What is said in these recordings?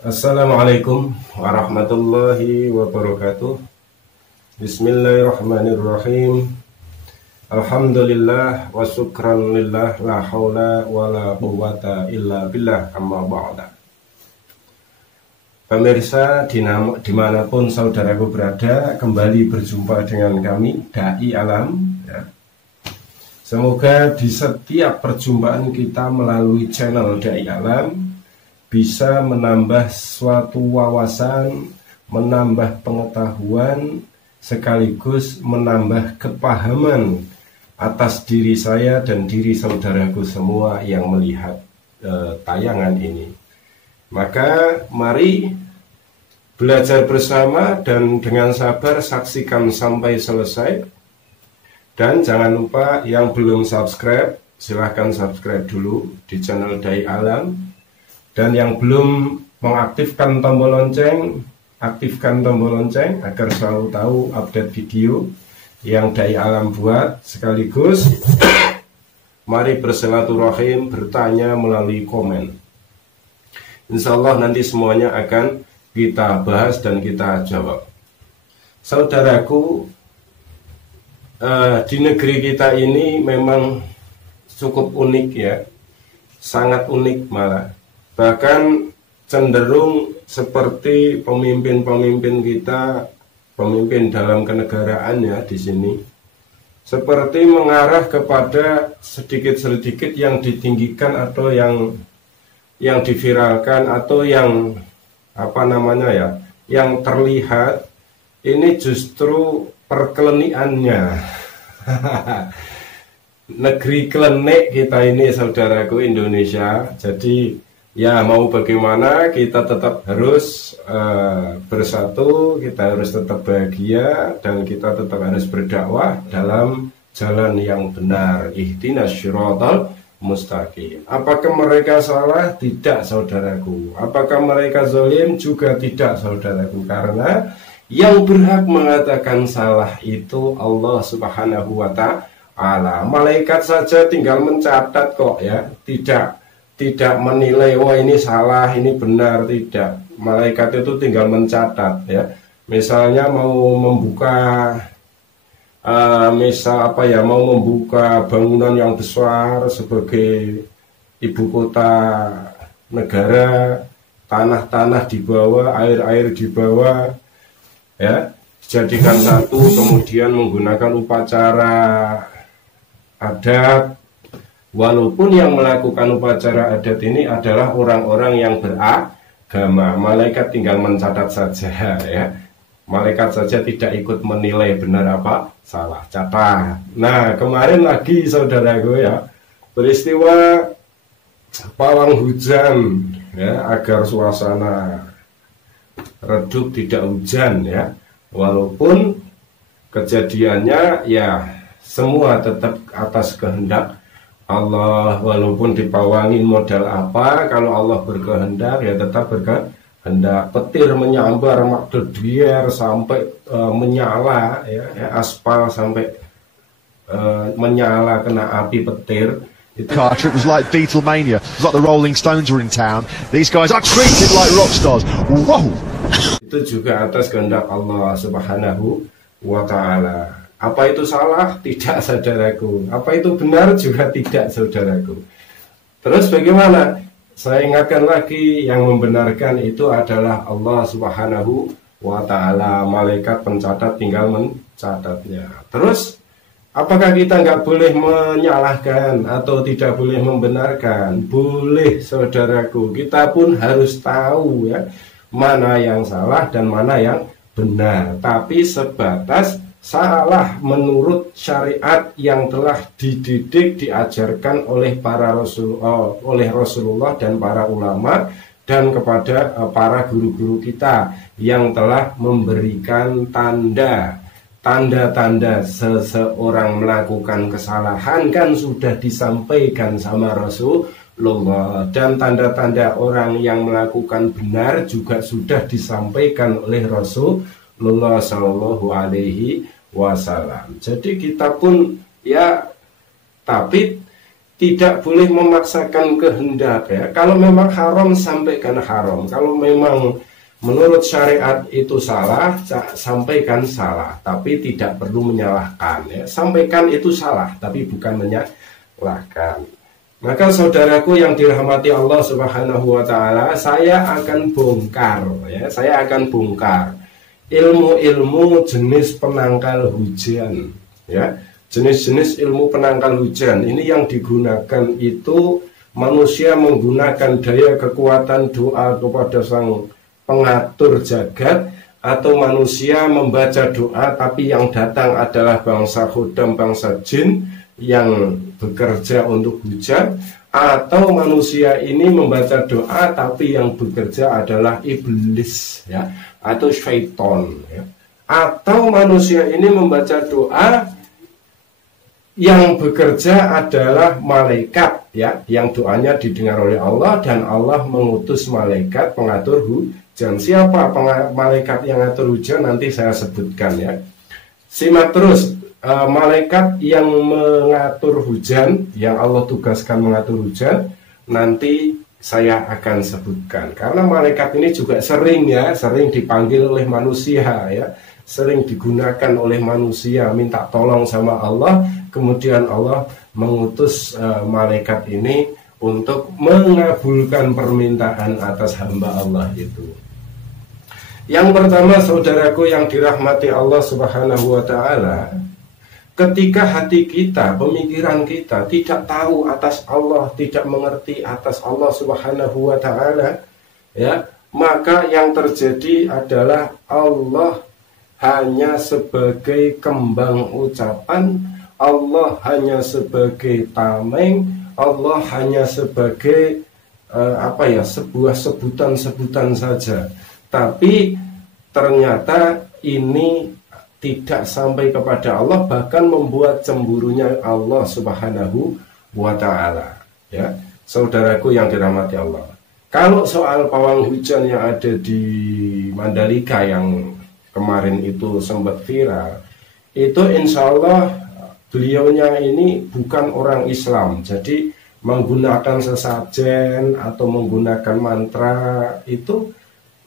Assalamualaikum warahmatullahi wabarakatuh. Bismillahirrahmanirrahim. Alhamdulillah wa syukran lillah, la haula wa la quwwata illa billah, amma ba'da. Pemirsa dimanapun saudaraku berada, kembali berjumpa dengan kami Dai Alam ya. Semoga di setiap perjumpaan kita melalui channel Dai Alam bisa menambah suatu wawasan, menambah pengetahuan, sekaligus menambah kepahaman atas diri saya dan diri saudaraku semua yang melihat tayangan ini. Maka mari belajar bersama dan dengan sabar saksikan sampai selesai. Dan jangan lupa yang belum subscribe, silahkan subscribe dulu di channel Dai Alam. Dan yang belum mengaktifkan tombol lonceng, aktifkan tombol lonceng agar selalu tahu update video yang Dai Alam buat. Sekaligus mari bersilaturahim, bertanya melalui komen. Insya Allah nanti semuanya akan kita bahas dan kita jawab. Saudaraku, di negeri kita ini memang cukup unik ya, sangat unik malah. Bahkan cenderung seperti pemimpin-pemimpin kita, pemimpin dalam kenegaraan ya di sini, seperti mengarah kepada sedikit-sedikit yang ditinggikan atau yang diviralkan atau yang yang terlihat ini justru perkeleniannya. Negeri klenik kita ini saudaraku Indonesia. Jadi ya mau bagaimana kita tetap harus bersatu, kita harus tetap bahagia, dan kita tetap harus berdakwah dalam jalan yang benar. Ihdinas syiratal mustaqim. Apakah mereka salah? Tidak saudaraku. Apakah mereka zalim? Juga tidak saudaraku. Karena yang berhak mengatakan salah itu Allah Subhanahu wa ta'ala. Malaikat saja tinggal mencatat kok ya. Tidak menilai, wah ini salah, ini benar, tidak. Malaikat itu tinggal mencatat ya. Misalnya mau membuka mau membuka bangunan yang besar sebagai ibu kota negara, tanah-tanah di bawah, air-air di bawah ya, dijadikan satu, kemudian menggunakan upacara adat. Walaupun yang melakukan upacara adat ini adalah orang-orang yang beragama, malaikat tinggal mencatat saja ya. Malaikat saja tidak ikut menilai benar apa salah, catat. Nah, kemarin lagi saudaraku ya, peristiwa pawang hujan ya, agar suasana redup tidak hujan ya. Walaupun kejadiannya ya semua tetap atas kehendak Allah. Walaupun dipawangin modal apa, kalau Allah berkehendak ya tetap berkehendak. Petir menyambar makdedier sampai menyala ya, aspal sampai menyala kena api petir. It was like Beatlemania. It was like the Rolling Stones were in town. These guys are treated like rock stars. Whoa! Itu juga atas kehendak Allah Subhanahu wa ta'ala. Apa itu salah? Tidak saudaraku. Apa itu benar? Juga tidak saudaraku. Terus bagaimana? Saya ingatkan lagi, yang membenarkan itu adalah Allah Subhanahu wa ta'ala. Malaikat pencatat tinggal mencatatnya. Terus apakah kita nggak boleh menyalahkan atau tidak boleh membenarkan? Boleh saudaraku. Kita pun harus tahu ya, mana yang salah dan mana yang benar. Tapi sebatas salah menurut syariat yang telah dididik, diajarkan oleh Rasulullah dan para ulama, dan kepada para guru-guru kita yang telah memberikan tanda-tanda seseorang melakukan kesalahan kan sudah disampaikan sama Rasulullah, dan tanda-tanda orang yang melakukan benar juga sudah disampaikan oleh Rasulullah Shallallahu Alaihi Wasallam. Jadi kita pun ya, tapi tidak boleh memaksakan kehendak ya. Kalau memang haram, sampaikan haram. Kalau memang menurut syariat itu salah, sampaikan salah, tapi tidak perlu menyalahkan ya. Sampaikan itu salah, tapi bukan menyalahkan. Maka saudaraku yang dirahmati Allah Subhanahu wa taala, saya akan bongkar ya, saya akan bongkar ilmu-ilmu jenis penangkal hujan ya. Jenis-jenis ilmu penangkal hujan ini yang digunakan itu manusia menggunakan daya kekuatan doa kepada sang pengatur jagat, atau manusia membaca doa tapi yang datang adalah bangsa khodam, bangsa jin yang bekerja untuk hujan, atau manusia ini membaca doa tapi yang bekerja adalah iblis ya, atau syaitan ya. Atau manusia ini membaca doa yang bekerja adalah malaikat ya, yang doanya didengar oleh Allah dan Allah mengutus malaikat pengatur hujan. Siapa malaikat yang ngatur hujan nanti saya sebutkan ya. Simak terus, malaikat yang mengatur hujan, yang Allah tugaskan mengatur hujan, nanti saya akan sebutkan. Karena malaikat ini juga sering dipanggil oleh manusia ya, sering digunakan oleh manusia minta tolong sama Allah. Kemudian Allah mengutus malaikat ini untuk mengabulkan permintaan atas hamba Allah itu. Yang pertama saudaraku yang dirahmati Allah Subhanahu wa taala, ketika hati kita, pemikiran kita tidak tahu atas Allah, tidak mengerti atas Allah Subhanahu wa taala ya, maka yang terjadi adalah Allah hanya sebagai kembang ucapan, Allah hanya sebagai tameng, Allah hanya sebagai sebuah sebutan-sebutan saja. Tapi ternyata ini tidak sampai kepada Allah, bahkan membuat cemburunya Allah Subhanahu wa taala ya. Saudaraku yang dirahmati Allah, kalau soal pawang hujan yang ada di Mandalika yang kemarin itu sempat viral, itu insya Allah beliaunya ini bukan orang Islam, jadi menggunakan sesajen atau menggunakan mantra itu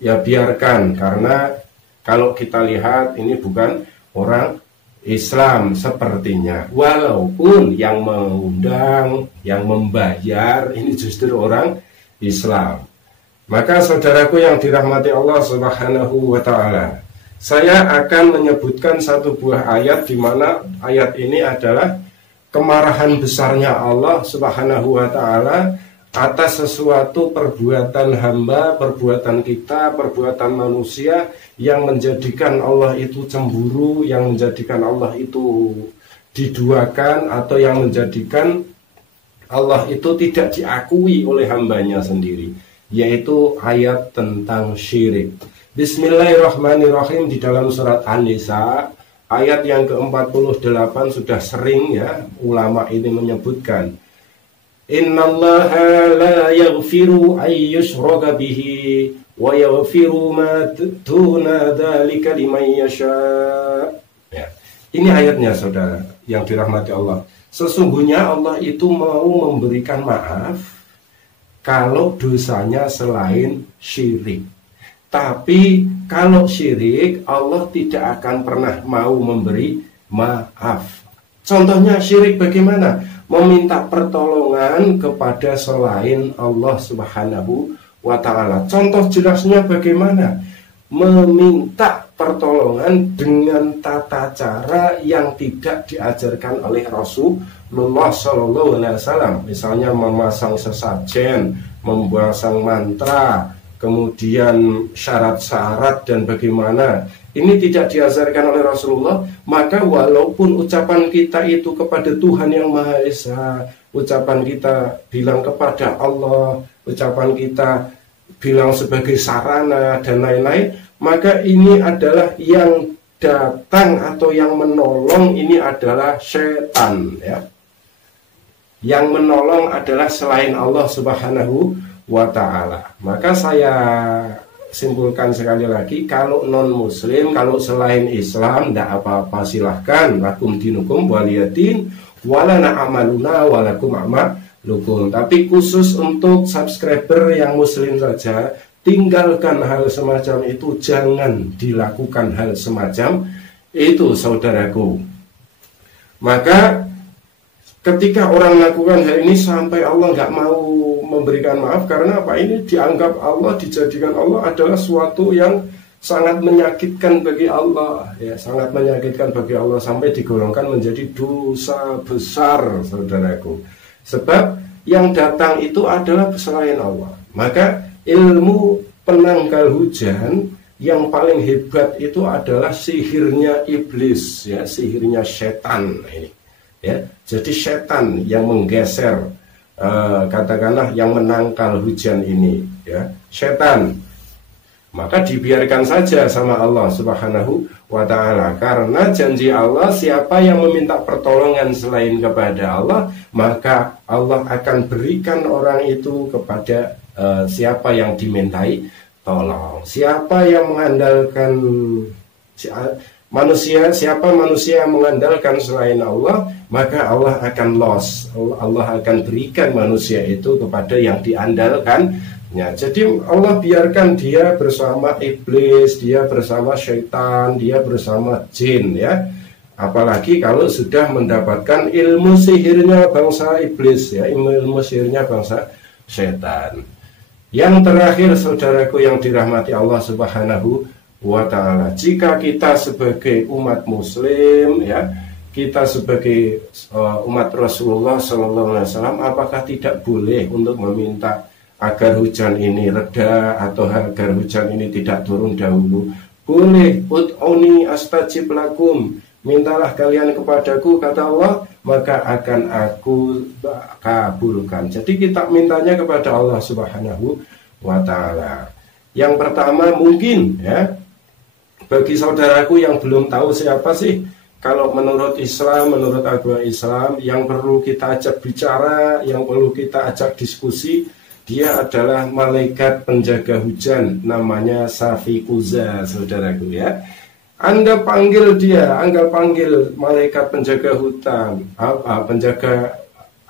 ya biarkan, karena kalau kita lihat ini bukan orang Islam sepertinya. Walaupun yang mengundang, yang membayar ini justru orang Islam. Maka saudaraku yang dirahmati Allah Subhanahu wa taala, saya akan menyebutkan satu buah ayat di mana ayat ini adalah kemarahan besarnya Allah Subhanahu wa taala atas sesuatu perbuatan hamba, perbuatan kita, perbuatan manusia yang menjadikan Allah itu cemburu, yang menjadikan Allah itu diduakan, atau yang menjadikan Allah itu tidak diakui oleh hambanya sendiri, yaitu ayat tentang syirik. Bismillahirrahmanirrahim, di dalam surat An-Nisa ayat yang ke-48 sudah sering ya ulama ini menyebutkan, innallaha la yaghfiru ay yushraka bihi wa yaghfiru ma duna dzalika liman yasha. Ya. Ini ayatnya saudara yang dirahmati Allah. Sesungguhnya Allah itu mau memberikan maaf kalau dosanya selain syirik. Tapi kalau syirik, Allah tidak akan pernah mau memberi maaf. Contohnya syirik bagaimana? Meminta pertolongan kepada selain Allah Subhanahu wa ta'ala. Contoh jelasnya bagaimana? Meminta pertolongan dengan tata cara yang tidak diajarkan oleh Rasulullah SAW. Misalnya memasang sesajen, memasang mantra, kemudian syarat-syarat dan bagaimana. Ini tidak diajarkan oleh Rasulullah. Maka walaupun ucapan kita itu kepada Tuhan yang Maha Esa, ucapan kita bilang kepada Allah, ucapan kita bilang sebagai sarana dan lain-lain, maka ini adalah yang datang atau yang menolong ini adalah setan ya. Yang menolong adalah selain Allah Subhanahu wa ta'ala. Maka saya simpulkan sekali lagi, kalau non muslim, kalau selain Islam tidak apa-apa, silahkan, lakum dinukum waliyadin, walana amaluna walakum amalukum. Tapi khusus untuk subscriber yang muslim saja, tinggalkan hal semacam itu, jangan dilakukan hal semacam itu, saudaraku. Maka ketika orang melakukan hal ini sampai Allah nggak mau memberikan maaf, karena apa? Ini dianggap Allah, dijadikan Allah adalah suatu yang sangat menyakitkan bagi Allah, ya, sangat menyakitkan bagi Allah, sampai digolongkan menjadi dosa besar, saudaraku. Sebab yang datang itu adalah selain Allah. Maka ilmu penanggal hujan yang paling hebat itu adalah sihirnya iblis, ya, sihirnya setan ini. Ya, jadi setan yang menggeser, katakanlah yang menangkal hujan ini, ya, setan. Maka dibiarkan saja sama Allah Subhanahu wa ta'ala, karena janji Allah, siapa yang meminta pertolongan selain kepada Allah, maka Allah akan berikan orang itu kepada siapa yang dimintai tolong. Siapa yang mengandalkan manusia, siapa manusia yang mengandalkan selain Allah, maka Allah akan loss. Allah akan berikan manusia itu kepada yang diandalkan. Ya, jadi Allah biarkan dia bersama iblis, dia bersama syaitan, dia bersama jin, ya. Apalagi kalau sudah mendapatkan ilmu sihirnya bangsa iblis, ya, ilmu sihirnya bangsa syaitan. Yang terakhir, saudaraku yang dirahmati Allah Subhanahu wa ta'ala, jika kita sebagai umat muslim, ya, kita sebagai umat Rasulullah Sallallahu Alaihi Wasallam, apakah tidak boleh untuk meminta agar hujan ini reda atau agar hujan ini tidak turun dahulu? Boleh. Ud'uni astajib lakum, mintalah kalian kepadaku, kata Allah, maka akan aku kabulkan. Jadi kita mintanya kepada Allah Subhanahu wa ta'ala. Yang pertama, mungkin, ya, bagi saudaraku yang belum tahu siapa sih, kalau menurut Islam, menurut agama Islam, yang perlu kita ajak bicara, yang perlu kita ajak diskusi, dia adalah malaikat penjaga hujan, namanya Safikuza, saudaraku, ya. Anda panggil dia, Anda panggil malaikat penjaga hutan,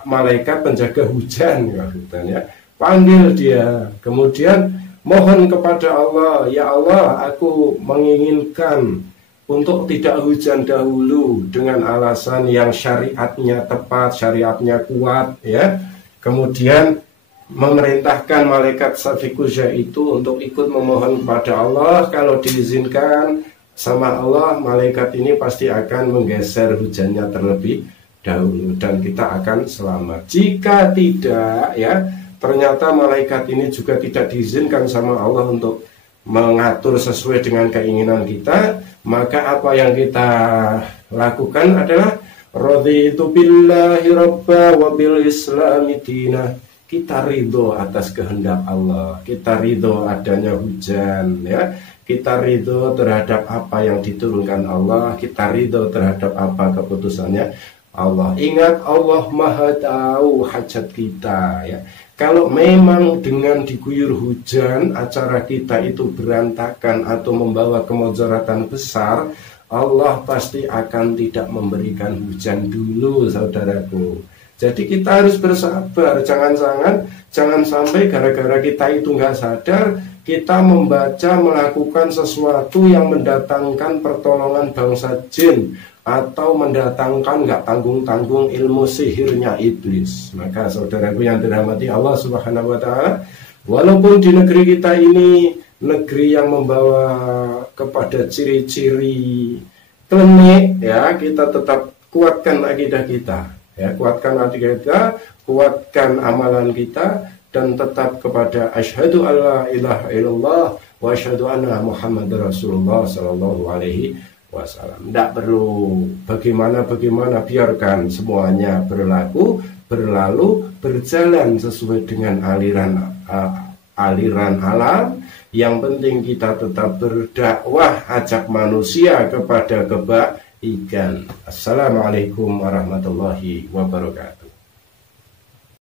malaikat penjaga hujan, ya. Panggil dia, kemudian mohon kepada Allah, ya Allah, aku menginginkan untuk tidak hujan dahulu dengan alasan yang syariatnya tepat, syariatnya kuat, ya. Kemudian memerintahkan malaikat Safikuza itu untuk ikut memohon kepada Allah. Kalau diizinkan sama Allah, malaikat ini pasti akan menggeser hujannya terlebih dahulu dan kita akan selamat. Jika tidak, ya, ternyata malaikat ini juga tidak diizinkan sama Allah untuk mengatur sesuai dengan keinginan kita, maka apa yang kita lakukan adalah raditu billahi rabba wa bil islami dina. Kita ridho atas kehendak Allah, kita ridho adanya hujan, ya, kita ridho terhadap apa yang diturunkan Allah, kita ridho terhadap apa keputusannya Allah. Ingat, Allah Maha tahu hajat kita, ya. Kalau memang dengan diguyur hujan acara kita itu berantakan atau membawa kemudaratan besar, Allah pasti akan tidak memberikan hujan dulu, saudaraku. Jadi kita harus bersabar, jangan sampai gara-gara kita itu nggak sadar, kita membaca, melakukan sesuatu yang mendatangkan pertolongan bangsa jin, atau mendatangkan nggak tanggung-tanggung ilmu sihirnya iblis. Maka saudaraku yang dirahmati Allah Subhanahu wa ta'ala, walaupun di negeri kita ini negeri yang membawa kepada ciri-ciri klinik, ya, kita tetap kuatkan akidah kita. Ya, kuatkan hati kita, kuatkan amalan kita, dan tetap kepada asyhadu alla ilaha illallah wa asyhadu anna Muhammadar Rasulullah sallallahu alaihi wasallam. Tidak perlu bagaimana, biarkan semuanya berlalu, berjalan sesuai dengan aliran alam. Yang penting kita tetap berdakwah, ajak manusia kepada kebaikan. Assalamualaikum warahmatullahi wabarakatuh.